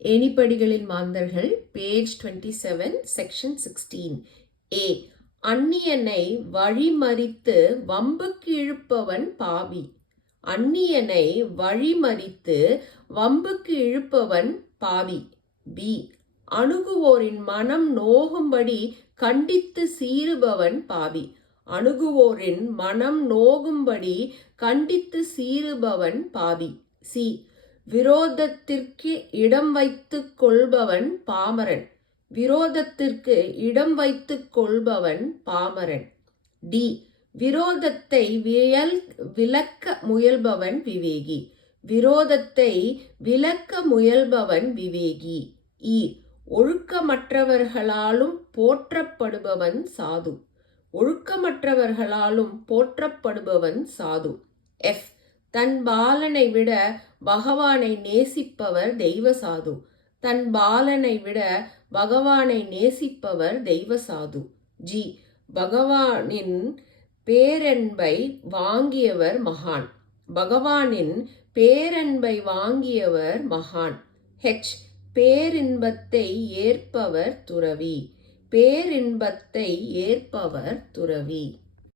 ஏணிப்படிகளின் மாந்தர்கள் page 27 section 16. ஏ. அந்நியனை வழிமறித்து வம்புக்கு இழுப்பவன் பாவி. அந்நியனை வழிமறித்து வம்புக்கு இழுப்பவன் பாவி. பி. அணுகுவோரின் மனம் நோகும்படி கண்டித்து சீறுபவன் பாவி. அணுகுவோரின் மனம் நோகும்படி கண்டித்து சீறுபவன் பாவி. சி. விரோதத்திற்கு இடம் வைத்துக் கொள்பவன் பாமரன். விரோதத்திற்கு இடம் வைத்துக் கொள்பவன் பாமரன். டி. விரோதத்தை விலக்க முயல்பவன் விவேகி. விரோதத்தை விலக்க முயல்பவன் விவேகி. இ. ஒழுக்கமற்றவர்களாலும் போற்றப்படுபவன் சாது. ஒழுக்கமற்றவர்களாலும் போற்றப்படுபவன் சாது. எஃப். தன் பாலனை விட பகவானை நேசிப்பவர் தெய்வசாது. தன் பாலனை விட பகவானை நேசிப்பவர் தெய்வசாது. ஜி. பகவானின் பேரன்பை வாங்கியவர் மகான். பகவானின் பேரன்பை வாங்கியவர் மகான். ஹெச். பேரின்பத்தை ஏற்பவர் துறவி. பேரின்பத்தை ஏற்பவர் துறவி.